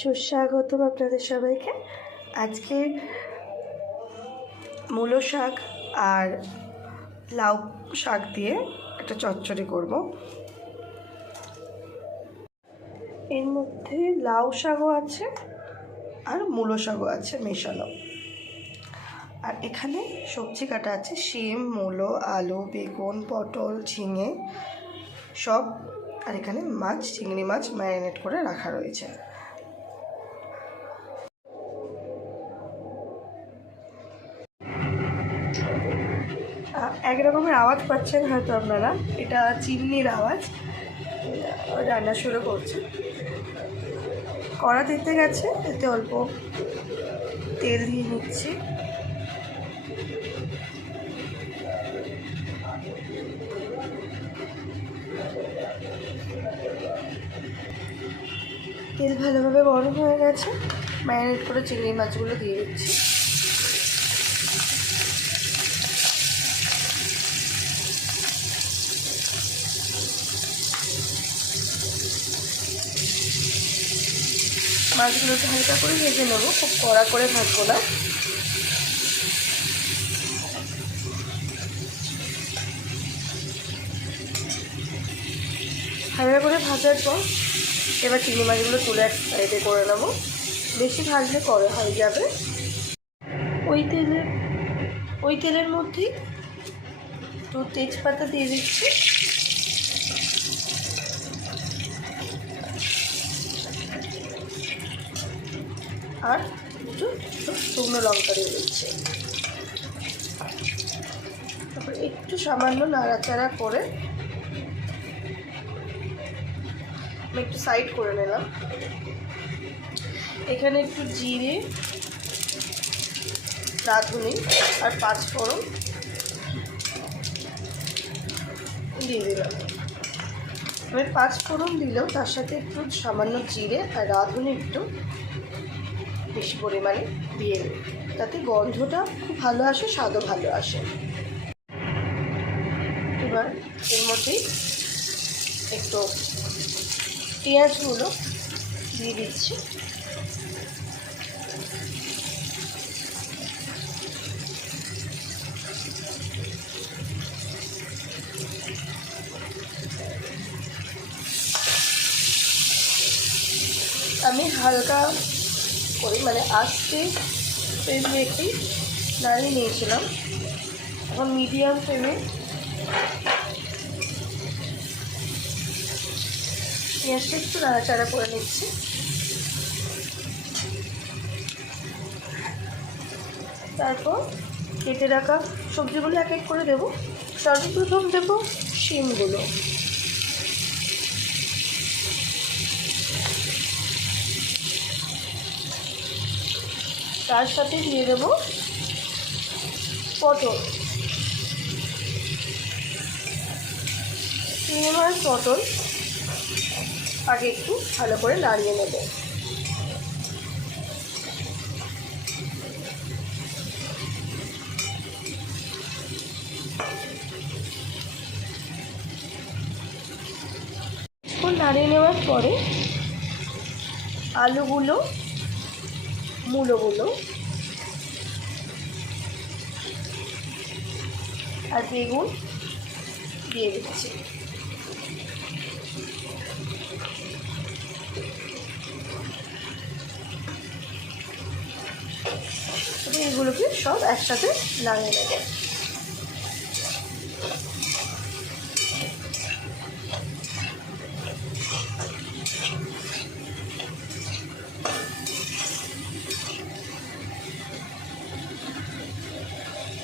সুস্বাগতম আপনাদের সবাইকে। আজকে মূলো শাক আর লাউ শাক দিয়ে একটা চচ্চড়ি করব। এর মধ্যে লাউ শাকও আছে আর মূলো শাকও আছে মেশানো। আর এখানে সবজি কাটা আছে, শিম, মূলো, আলু, বেগুন, পটল, ঝিঙে সব। আর এখানে মাছ, চিংড়ি মাছ ম্যারিনেট করে রাখা রয়েছে। এক রকমের আওয়াজ পাচ্ছেন হয়তো আপনারা, এটা চিমনির আওয়াজ। রান্না শুরু করছে, কড়া দিতে গেছে, এতে অল্প তেল দিয়ে নিচ্ছি। তেল ভালোভাবে গরম হয়ে গেছে, ম্যারিনেট করে চিংড়ি মাছগুলো দিয়ে দিচ্ছি। মাছগুলোকে হালকা করে ভেজে নেবো, খুব কড়া করে ভাজবো না। হালকা করে ভাজার পর এবার চিংড়ি মাছগুলো তুলে এক সাইডে করে নেবো। বেশি ভাজলে করে হয়ে যাবে। ওই তেলের মধ্যেই একটু তেজপাতা দিয়ে দিচ্ছি, আর একটু শুকনো লঙ্কা দিয়ে দিচ্ছি। তারপর একটু সামান্য নাড়াচাড়া করে আমি একটু সাইড করে নিলাম। এখানে একটু জিরে, রাঁধুনি আর পাঁচফোড়ন দিয়ে দিলাম। আমি পাঁচফোড়ন দিলেও তার সাথে একটু সামান্য জিরে আর রাঁধুনি একটু বেশি পরিমাণে দিয়ে দিই, তাতে গন্ধটা খুব ভালো আসে, স্বাদও ভালো আসে। এবার এর মধ্যেই একটু পেঁয়াজগুলো দিয়ে দিচ্ছি। আমি হালকা করে আস্তে ফ্লেম রেখেই নাড়িয়ে নিয়েছিলাম। এখন মিডিয়াম ফ্লেমে পেঁয়াজটা একটু নাড়াচাড়া করে নিচ্ছি। তারপর কেটে রাখা সবজিগুলো এক এক করে দেবো। সর্বপ্রথম দেবো শিমগুলো, তার সাথে দিয়ে দেবো পটল। শিম আর পটল আগে একটু ভালো করে নাড়িয়ে নেব। নাড়িয়ে নেওয়ার পরে আলুগুলো, মূলোগুলো আর বেগুন দিয়ে দিচ্ছি। এগুলোকে সব একসাথে নাড়িয়ে নেব।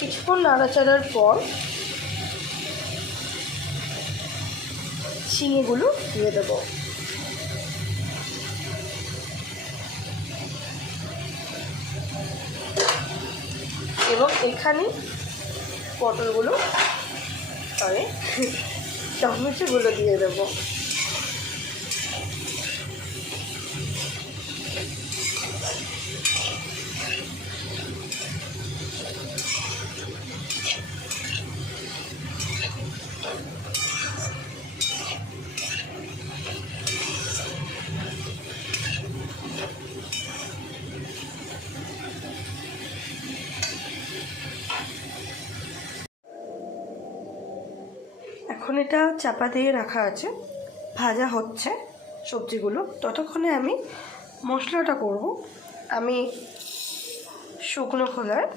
কিছুক্ষণ নাড়াচাড়ার পর ঝিঙেগুলো দিয়ে দেব। এবং এখানে পটলগুলো টমেটোগুলো দিয়ে দেবো। এখন এটা চাপা দিয়ে রাখা আছে, ভাজা হচ্ছে সবজিগুলো। ততক্ষণে আমি মশলাটা করব। আমি শুকনো খোলায়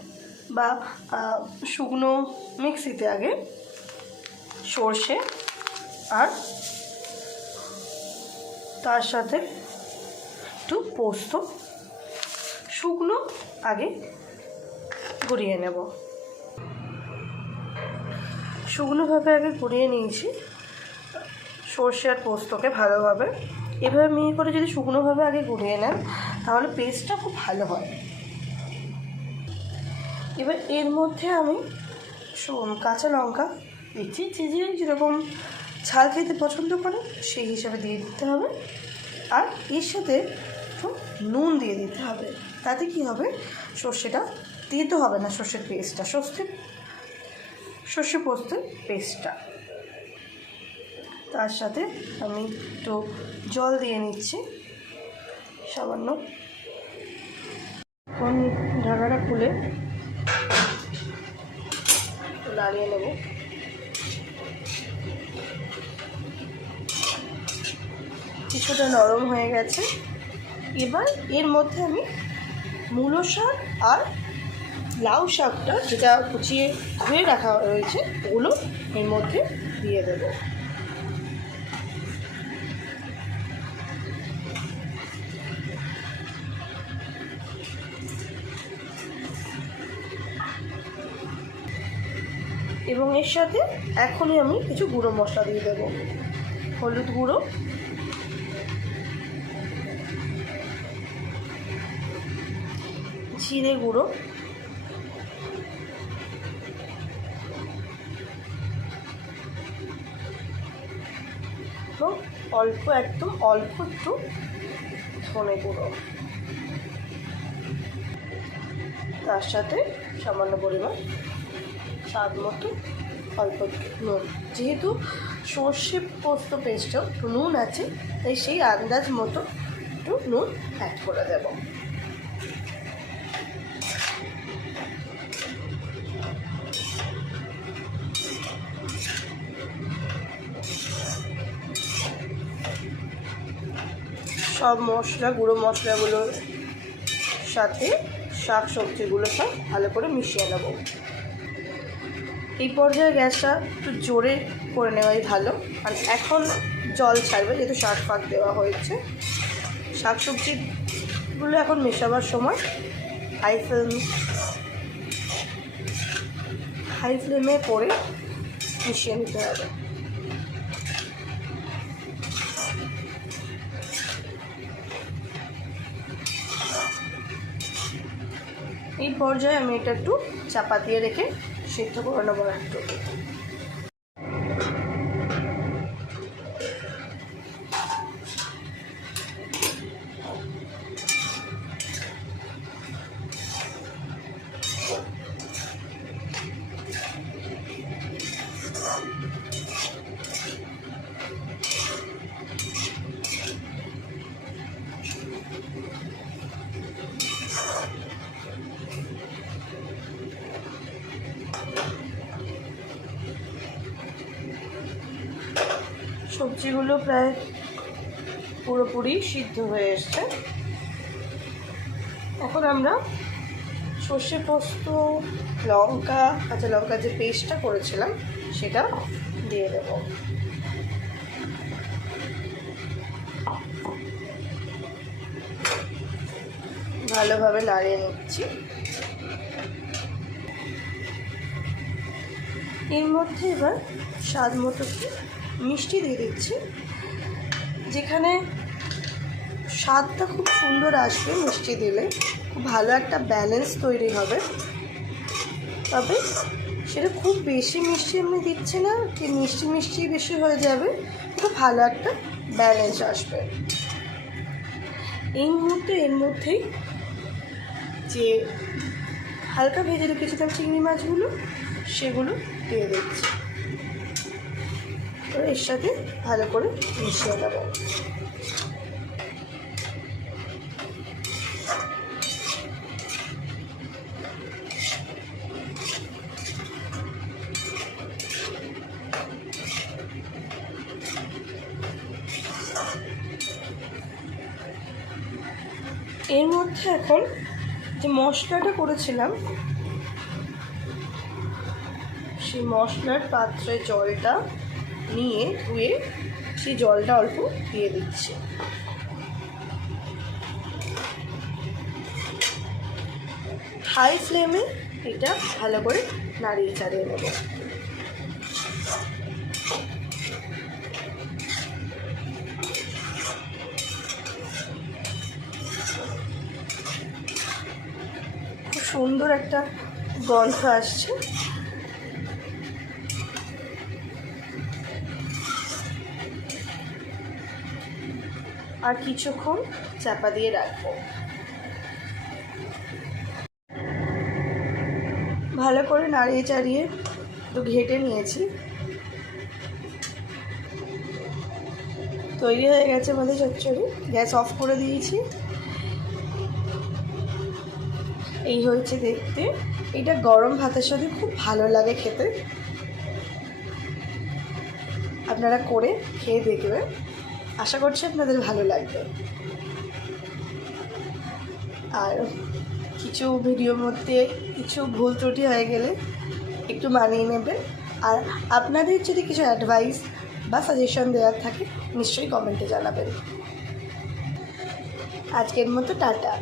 বা শুকনো মিক্সিতে আগে সর্ষে আর তার সাথে একটু পোস্ত শুকনো আগে গুঁড়িয়ে নেব। শুকনোভাবে আগে গুঁড়িয়ে নিয়েছি সর্ষে আর পোস্তকে ভালোভাবে। এভাবে মিহি করে যদি শুকনোভাবে আগে গুঁড়িয়ে নেন তাহলে পেস্টটা খুব ভালো হয়। এবার এর মধ্যে আমি কাঁচা লঙ্কা দিচ্ছি, যে যেরকম ঝাল খেতে পছন্দ করে সেই হিসাবে দিয়ে দিতে হবে। আর এর সাথে একটু নুন দিয়ে দিতে হবে। তাতে কি হবে, সর্ষেটা দিতে হবে না, সর্ষের পেস্টটা, সর্ষে পোস্তের পেস্টটা। তার সাথে আমি একটু জল দিয়ে নিচ্ছি সামান্য। এখন ঢাকাটা খুলে নাড়িয়ে নেব। কিছুটা নরম হয়ে গেছে। এবার এর মধ্যে আমি মূলো শাক আর লাউ শাকটা যেটা কুচিয়ে ধুয়ে রাখা রয়েছে ওগুলো এর মধ্যে দিয়ে দেব। এবং এর সাথে এখনই আমি কিছু গুঁড়ো মশলা দিয়ে দেবো। হলুদ গুঁড়ো, জিরে গুঁড়ো, এবং একদম অল্প একটু ধনে গুঁড়ো, তার সাথে সামান্য পরিমাণ স্বাদ মতো অল্প নুন। যেহেতু সর্ষে পোস্ত পেস্টও একটু নুন আছে তাই সেই আন্দাজ মতো একটু নুন অ্যাড করে দেব। সব গুঁড়ো মশলাগুলোর সাথে শাক সবজিগুলো সব ভালো করে মিশিয়ে নেব। এই পর্যায়ে গ্যাসটা একটু জোরে করে নেওয়াই ভালো, কারণ এখন জল ছাড়বে যেহেতু শাক ফাঁক দেওয়া হয়েছে। শাক সবজিগুলো এখন মেশাবার সময় হাই ফ্লেমে করে মিশিয়ে নিতে হবে। এই পর্যায়ে আমি এটা একটু চাপা দিয়ে রেখে সিদ্ধ করে নেবো একটু। সবজিগুলো প্রায় পুরোপুরি সিদ্ধ হয়ে এসছে। এখন আমরা সর্ষে পোস্ত কাঁচা লঙ্কা যে পেস্টটা করেছিলাম সেটা দিয়ে দেব। ভালোভাবে নাড়িয়ে নিচ্ছি। এর মধ্যে এবার স্বাদ মতো মিষ্টি দিয়ে দিচ্ছি। যেখানে স্বাদটা খুব সুন্দর আসবে মিষ্টি দিলে, খুব ভালো একটা ব্যালেন্স তৈরি হবে। তবে সেটা খুব বেশি মিষ্টি আমি দিচ্ছি না, কি মিষ্টি বেশি হয়ে যাবে, খুব ভালো একটা ব্যালেন্স আসবে। এই মুহূর্তে এর মধ্যেই যে হালকা ভেজে রেখেছিলাম চিংড়ি মাছগুলো সেগুলো দিয়ে দিচ্ছি। তো এর সাথে ভালো করে মিশিয়ে নেব। এর মধ্যে এখন যে মশলাটা করেছিলাম সেই মশলার পাত্রে জলটা নিয়ে ধুয়ে সেই জলটা অল্প দিয়ে দিচ্ছি। হাই ফ্লেমে এটা ভালো করে নাড়িয়ে চাড়িয়ে নেব। খুব সুন্দর একটা গন্ধ আসছে। আর কিছুক্ষণ চাপা দিয়ে রাখবো। ভালো করে নাড়িয়ে চাড়িয়ে একটু ঘেটে নিয়েছি। তৈরি হয়ে গেছে আমাদের চচ্চড়ি। গ্যাস অফ করে দিয়েছি। এই হয়েছে দেখতে। এটা গরম ভাতের সাথে খুব ভালো লাগে খেতে। আপনারা করে খেয়ে দেখবেন, আশা করছি আপনাদের ভালো লাগবে। আর কিছু ভিডিওর মধ্যে কিছু ভুল ত্রুটি হয়ে গেলে একটু মানিয়ে নেবেন। আর আপনাদের যদি কিছু অ্যাডভাইস বা সাজেশন দেওয়ার থাকে নিশ্চয়ই কমেন্টে জানাবেন। আজকের মতো টাটা।